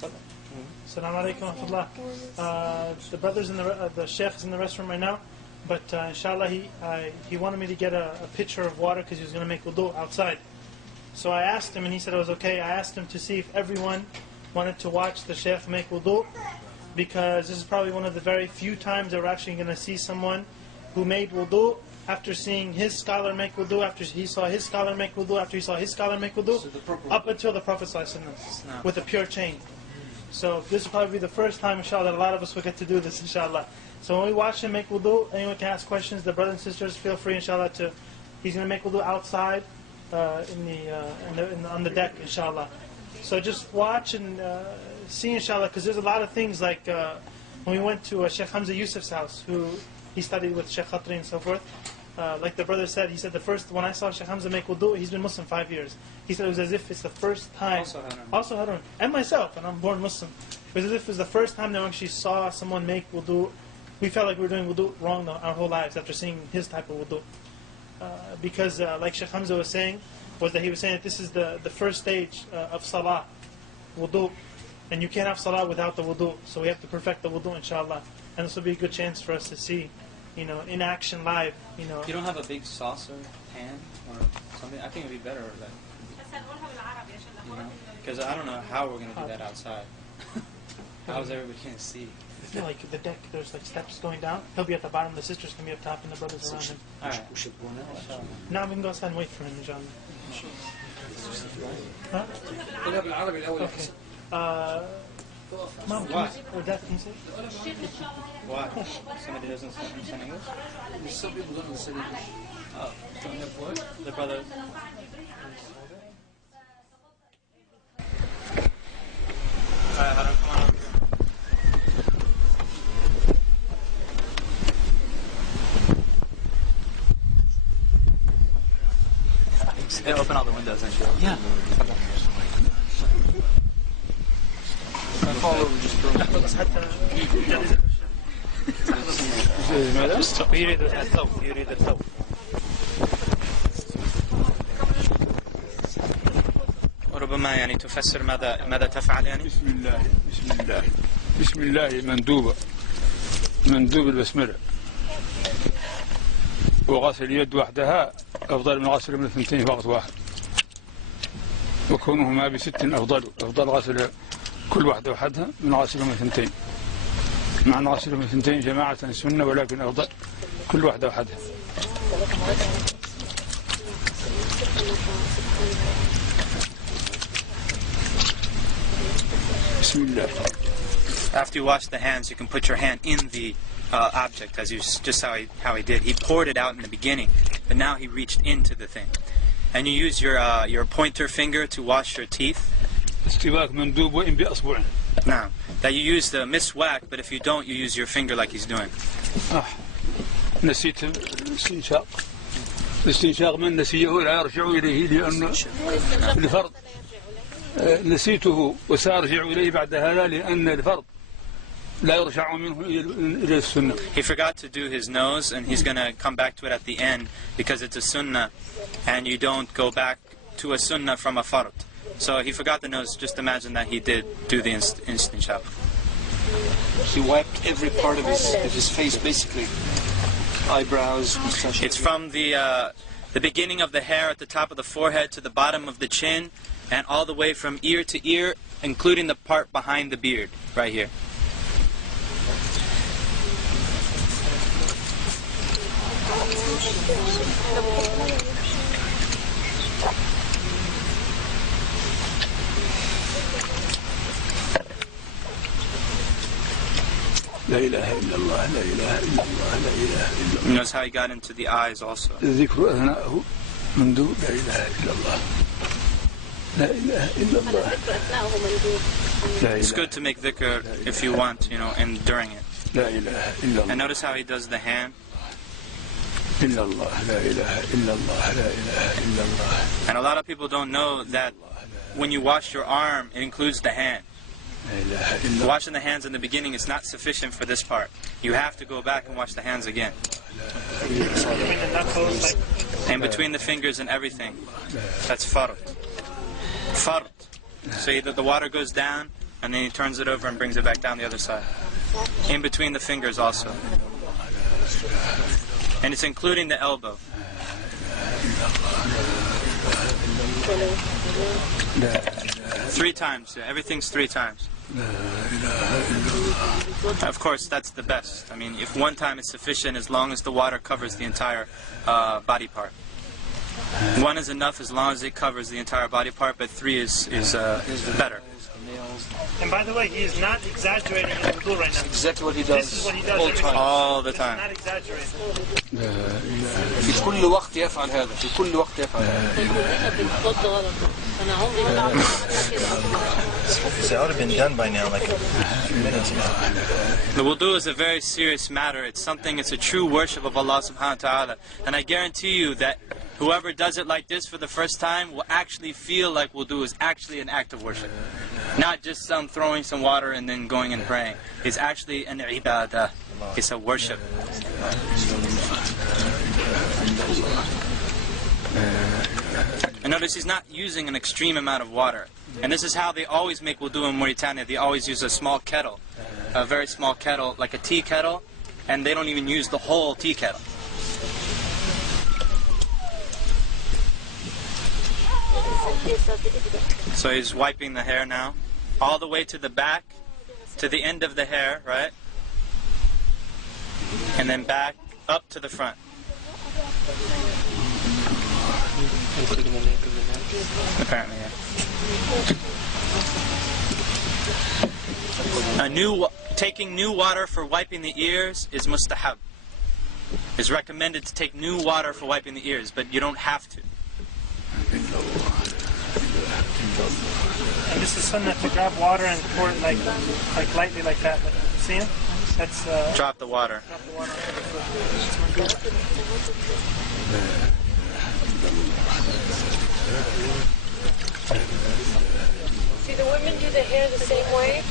Assalamu alaikum wa rahmatullah. The brothers in the sheikh is in the restroom right now, but inshallah he wanted me to get a pitcher of water because he was going to make wudu outside. So I asked him and he said it was okay. I asked him to see if everyone wanted to watch the sheikh make wudu, because this is probably one of the very few times that we're actually going to see someone who made wudu after seeing his scholar make wudu, after he saw his scholar make wudu, after he saw his scholar make wudu, up until the Prophet ﷺ, with a pure chain. So this will probably be the first time, inshallah, that a lot of us will get to do this, inshallah. So when we watch him make wudu, anyone can ask questions. The brothers and sisters, feel free, inshallah, he's going to make wudu outside on the deck, inshallah. So just watch and see, inshallah, because there's a lot of things like when we went to Sheikh Hamza Yusuf's house, who he studied with Sheikh Khatri and so forth. Like the brother said, he said when I saw Sheikh Hamza make wudu, he's been Muslim 5 years. He said it was as if it's the first time, also Harun, and myself, and I'm born Muslim, it was as if it was the first time that we actually saw someone make wudu. We felt like we were doing wudu wrong our whole lives after seeing his type of wudu. Because like Sheikh Hamza was saying, that he was saying that this is the first stage of salah, wudu, and you can't have salah without the wudu, so we have to perfect the wudu, inshallah. And this will be a good chance for us to see, in action live, You don't have a big saucer pan or something? I think it would be better because I don't know how we're going to do that outside. How's everybody going to see? I feel like the deck, there's like steps going down. He'll be at the bottom, the sisters can be up top, and the brothers around him. Alright. Now we can go outside and wait for him, inshallah. Huh? Okay. Mom, can you say? Why? Somebody doesn't understand English? Some people don't understand English. Oh, the brother. Alright, come on over. They open all the windows and shit. Yeah. يريد الثوب وربما يعني تفسر ماذا تفعل يعني؟ بسم الله مندوب البسملة، وغسل اليد وحدها أفضل من غسل من الثنتين في وقت واحد، وكونهما بست أفضل غسل كل واحدة وحدها من غسل من الثنتين، مع أن غسل من الثنتين جماعة سنة، ولكن أفضل كل واحدة وحدها. بسم الله. After you wash the hands, you can put your hand in the object, as just how he did. He poured it out in the beginning, but now he reached into the thing. And you use your pointer finger to wash your teeth. Now, that you use the miswak, but if you don't, you use your finger like he's doing. نسيت الاستنشاق من نسيه لا يرجع إليه لأن الفرض نسيته وسأرجع إليه بعد هذا لأن الفرض لا يرجع منه إلى السنة. He forgot to do his nose, and he's going to come back to it at the end because it's a sunnah, and you don't go back to a sunnah from a fard. So he forgot the nose. Just imagine that he did do the istinshaq. He wiped every part of his face, basically. Eyebrows, mustache. It's from the beginning of the hair at the top of the forehead to the bottom of the chin, and all the way from ear to ear, including the part behind the beard, right here. لا إله إلا الله لا إله إلا الله لا إله إلا الله. He knows how he got into the eyes also. الذكر أثناءه منذ لا إله إلا الله لا إله إلا الله. It's good to make dhikr if you want, and during it. لا إله إلا الله. And notice how he does the hand. إلا الله لا إله إلا الله لا إله إلا الله. And a lot of people don't know that when you wash your arm, it includes the hand. Washing the hands in the beginning is not sufficient for this part. You have to go back and wash the hands again. And between the fingers and everything. That's fard. Fard. So the water goes down, and then he turns it over and brings it back down the other side. In between the fingers also. And it's including the elbow. Three times, yeah, everything's 3 times. Of course, that's the best. I mean, if 1 time is sufficient, as long as the water covers the entire body part. 1 is enough as long as it covers the entire body part, but 3 is better. And by the way, he is not exaggerating in the wudu right now. Exactly what he does. This is what he does all the time. Not exaggerating. في كل وقت يفعل هذا. في كل وقت يفعل هذا. It ought to have been done by now, like a few minutes ago. The wudu is a very serious matter. It's a true worship of Allah subhanahu wa ta'ala. And I guarantee you that whoever does it like this for the first time will actually feel like wudu is actually an act of worship. Not just throwing some water and then going and praying. It's actually an ibadah. It's a worship. And notice he's not using an extreme amount of water. And this is how they always make wudu in Mauritania. They always use a small kettle. A very small kettle, like a tea kettle. And they don't even use the whole tea kettle. So he's wiping the hair now, all the way to the back, to the end of the hair, right? And then back up to the front. Apparently, yeah. Taking new water for wiping the ears is mustahab. It's recommended to take new water for wiping the ears, but you don't have to. And this is sunnah to grab water and pour it like lightly like that. Like, see him? That's drop the water. Drop the water. Do the women do the hair the same way?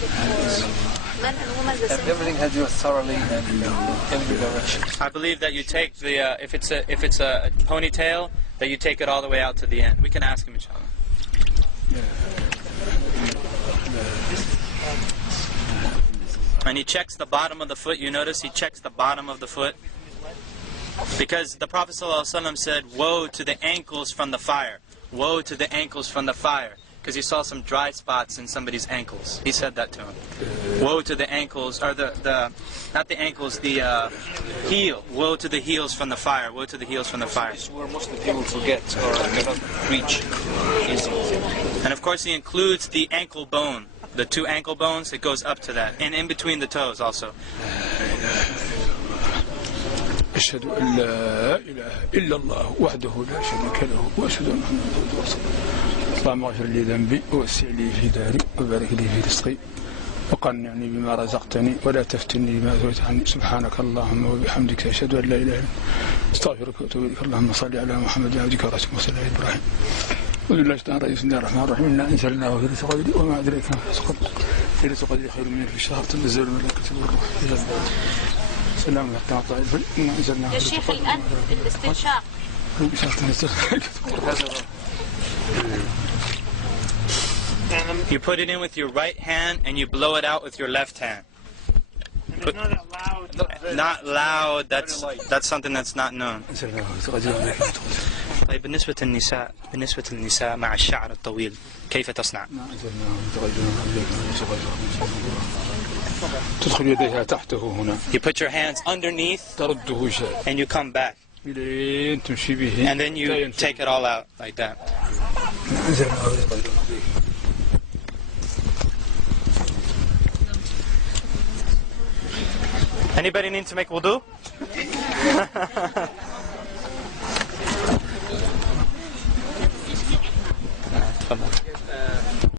Men and women the same way? Everything has to do thoroughly in every direction. I believe that you take the if it's a ponytail, that you take it all the way out to the end. We can ask him, inshallah. And he checks the bottom of the foot. You notice he checks the bottom of the foot. Because the Prophet ﷺ said, woe to the ankles from the fire. Woe to the ankles from the fire. Because he saw some dry spots in somebody's ankles. He said that to him. Woe to the ankles, or not the ankles, the heel. Woe to the heels from the fire. Woe to the heels from the fire. This is where Muslim people forget or cannot reach easily. And of course he includes the ankle bone. The 2 ankle bones, it goes up to that. And in between the toes also. أشهد أن لا إله إلا الله وحده لا شريك له وأشهد أن محمدا عبده ورسوله اللهم اغفر لي ذنبي ووسع لي في داري وبارك لي في رزقي وقنعني بما رزقتني ولا تفتني بما أثرت عني سبحانك اللهم وبحمدك أشهد أن لا إله إلا أنت أستغفرك وأتوب إليك اللهم صل على محمد عبدك ورسولك وصل على إبراهيم وبالله تعالى بسم الله الرحمن الرحيم إنا أنزلناه في ليلة القدر وما أدريك ما ليلة القدر خير من 1000 شهر تنزل الملائكة والروح فيها سلام حتى مطلع الفجر إنا أنزلناه يا شيخ الآن الاستنشاق. You put it in with your right hand and you blow it out with your left hand. And it's not loud. Not loud. That's something that's not known. طيب بالنسبة للنساء مع الشعر الطويل كيف تصنع؟ تدخل يديها تحته هنا. You put your hands underneath ترده شيء. and you come back. تمشي به. And then you take it all out like that. Anybody need to make wudu?